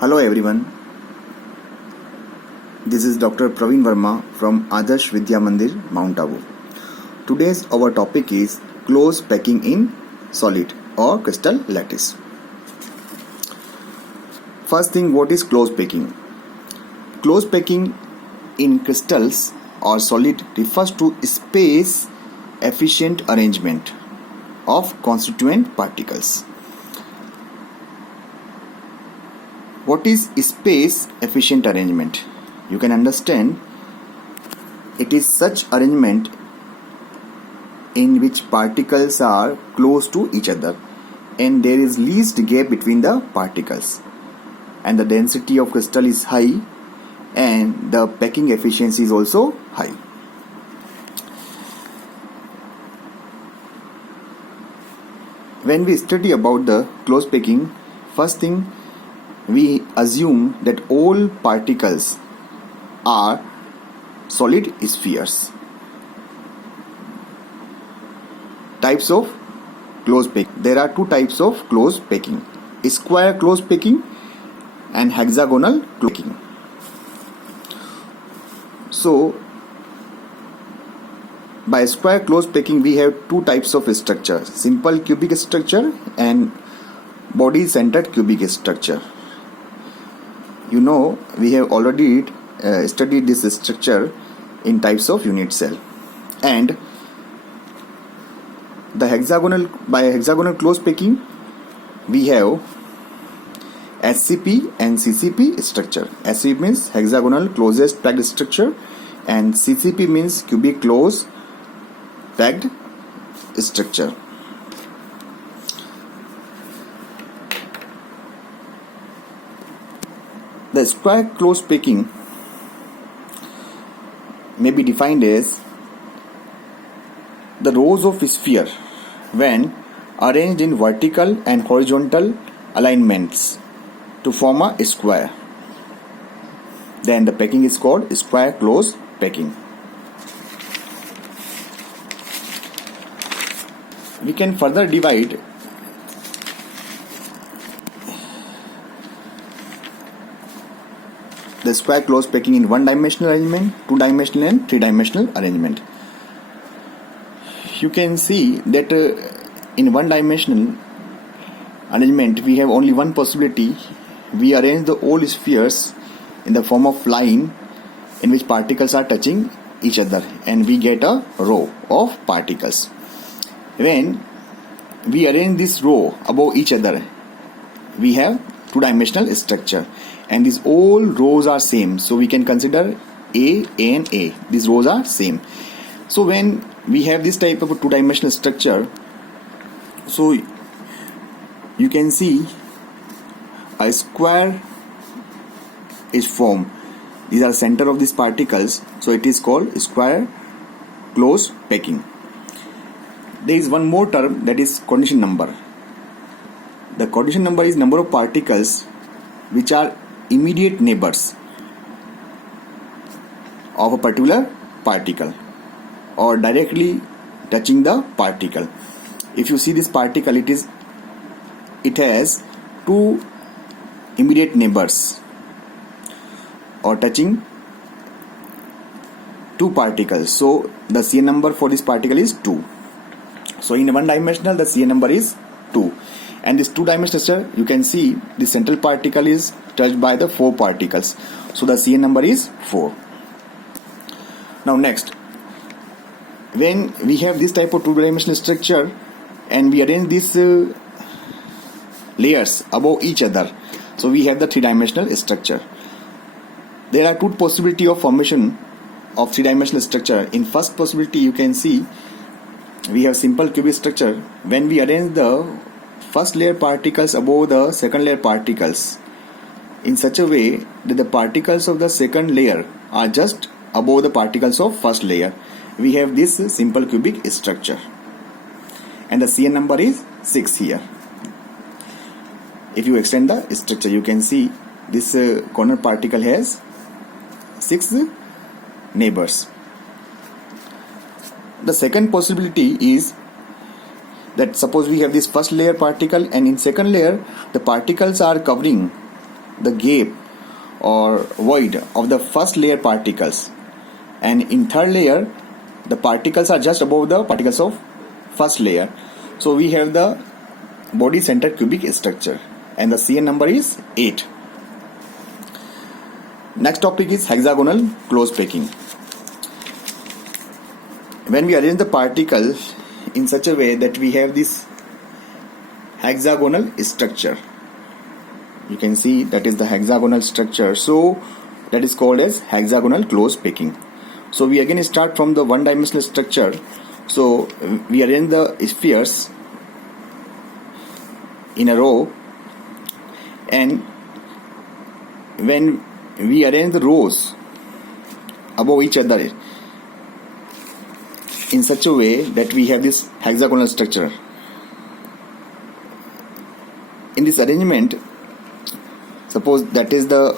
Hello everyone, this is Dr. Praveen Verma from Adarsh Vidya Mandir, Mount Abu. Today's our topic is close packing in solid or crystal lattice. First thing, what is close packing? Close packing in crystals or solid refers to space efficient arrangement of constituent particles. What is space efficient arrangement? You can understand it is such arrangement in which particles are close to each other and there is least gap between the particles, and the density of crystal is high and the packing efficiency is also high. When we study about the close packing, first thing we assume that all particles are solid spheres. Types of close packing. There are two types of close packing: square close packing and hexagonal packing. So, by square close packing we have two types of structure: simple cubic structure and body centered cubic structure. You know, we have already studied this structure in types of unit cell. And the by hexagonal close packing we have SCP and CCP structure. SCP means hexagonal closest packed structure and CCP means cubic close packed structure. The square close packing may be defined as the rows of sphere when arranged in vertical and horizontal alignments to form a square. Then the packing is called square close packing. We can further divide the square close packing in one-dimensional arrangement, two-dimensional and three-dimensional arrangement. You can see that in one-dimensional arrangement we have only one possibility. We arrange the all spheres in the form of line in which particles are touching each other and we get a row of particles. When we arrange this row above each other, we have two-dimensional structure and these all rows are same, so we can consider A and A. These rows are same. So when we have this type of a two-dimensional structure, so you can see a square is formed. These are center of these particles, so it is called square close packing. There is one more term, that is coordination number. The coordination number is number of particles which are immediate neighbors of a particular particle or directly touching the particle. If you see this particle, it has two immediate neighbors or touching two particles. So the CN number for this particle is 2. So in one dimensional the CN number is 2. And this two-dimensional structure, you can see the central particle is touched by the 4 particles. So the CN number is 4. Now next, when we have this type of two-dimensional structure and we arrange these layers above each other, so we have the three-dimensional structure. There are two possibilities of formation of three-dimensional structure. In first possibility, you can see we have simple cubic structure. When we arrange the first layer particles above the second layer particles in such a way that the particles of the second layer are just above the particles of first layer, we have this simple cubic structure and the CN number is 6 here. If you extend the structure, you can see this corner particle has 6 neighbors. The second possibility is that suppose we have this first layer particle and in second layer the particles are covering the gap or void of the first layer particles, and in third layer the particles are just above the particles of first layer. So we have the body centered cubic structure, and the CN number is 8. Next topic is hexagonal close packing. When we arrange the particles in such a way that we have this hexagonal structure, you can see that is the hexagonal structure, so that is called as hexagonal close packing. So we again start from the one dimensional structure. So we arrange the spheres in a row, and when we arrange the rows above each other in such a way that we have this hexagonal structure. In this arrangement, suppose that is the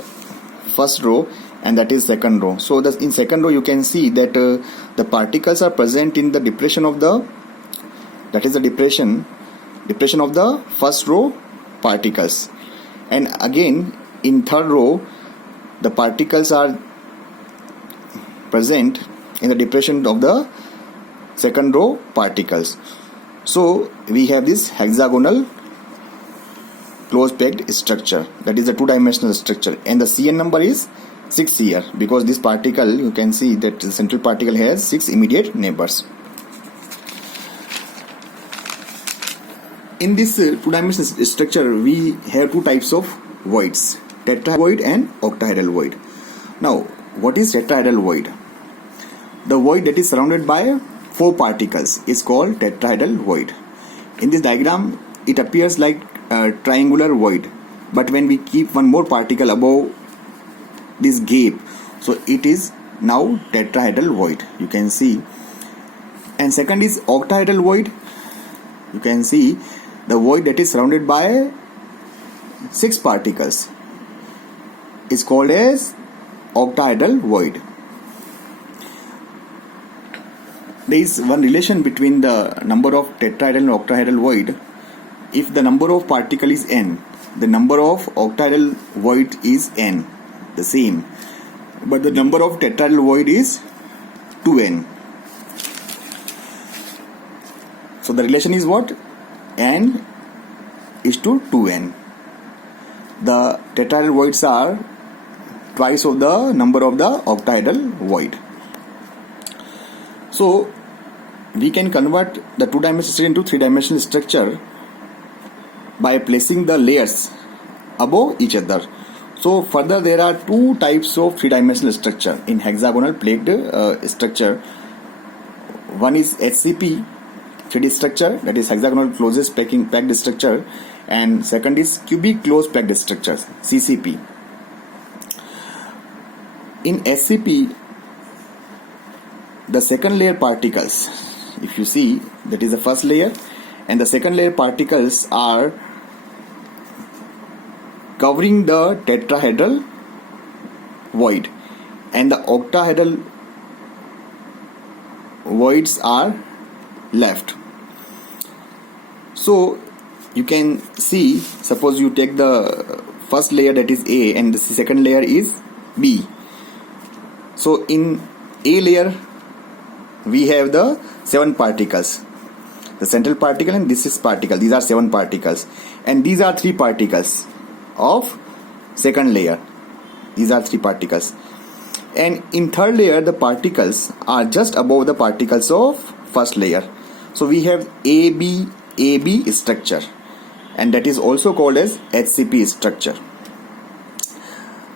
first row and that is second row. So in second row you can see that the particles are present in the depression of the, that is the depression of the first row particles, and again in third row the particles are present in the depression of the second row particles. So we have this hexagonal close packed structure, that is a two-dimensional structure, and the CN number is 6 here, because this particle, you can see that the central particle has 6 immediate neighbors. In this two-dimensional structure we have two types of voids, tetrahedral void and octahedral void. Now what is tetrahedral void? The void that is surrounded by 4 particles is called tetrahedral void. In this diagram it appears like a triangular void, but when we keep one more particle above this gap, so it is now tetrahedral void, you can see. And second is octahedral void. You can see the void that is surrounded by 6 particles is called as octahedral void. There is one relation between the number of tetrahedral and octahedral void. If the number of particle is n, the number of octahedral void is n, the same, but the number of tetrahedral void is 2n. So the relation is what? N is to 2n. The tetrahedral voids are twice of the number of the octahedral void. So we can convert the two-dimensional structure into three-dimensional structure by placing the layers above each other. So further there are 2 types of three-dimensional structure in hexagonal plated structure. One is HCP 3D structure, that is hexagonal closest packed structure, and second is cubic close packed structures, CCP. In SCP, the second layer particles, if you see, that is the first layer, and the second layer particles are covering the tetrahedral void, and the octahedral voids are left. So you can see, suppose you take the first layer, that is A, and the second layer is B. So in A layer we have the 7 particles, the central particle and this is particle, these are 7 particles, and these are 3 particles of second layer, these are 3 particles, and in third layer the particles are just above the particles of first layer. So we have AB structure, and that is also called as HCP structure.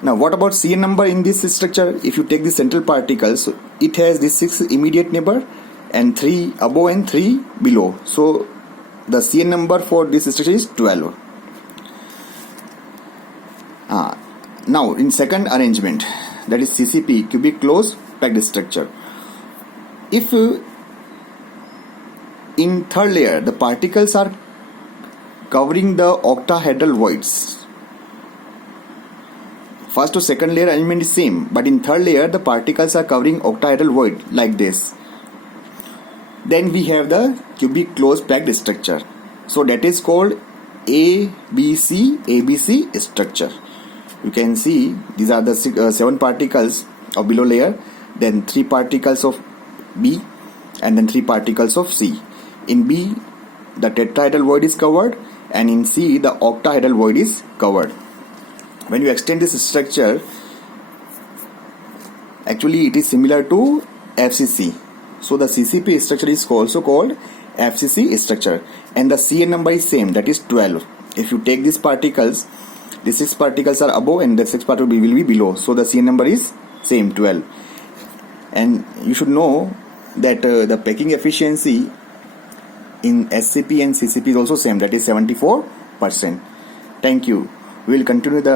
Now what about CN number in this structure? If you take the central particle, so it has this 6 immediate neighbor and 3 above and 3 below. So the CN number for this structure is 12. Now in second arrangement, that is CCP, cubic close packed structure, if in third layer the particles are covering the octahedral voids, first to second layer arrangement is same, but in third layer the particles are covering octahedral void like this, then we have the cubic close packed structure. So that is called ABC structure. You can see these are the 7 particles of below layer, then 3 particles of B, and then 3 particles of C. In B, the tetrahedral void is covered, and in C, the octahedral void is covered. When you extend this structure, actually it is similar to FCC. So the CCP structure is also called FCC structure, and the CN number is same, that is 12. If you take these particles, the 6 particles are above and the 6 particles will be below, so the CN number is same, 12. And you should know that the packing efficiency in SCP and CCP is also same, that is 74%. Thank you. We will continue the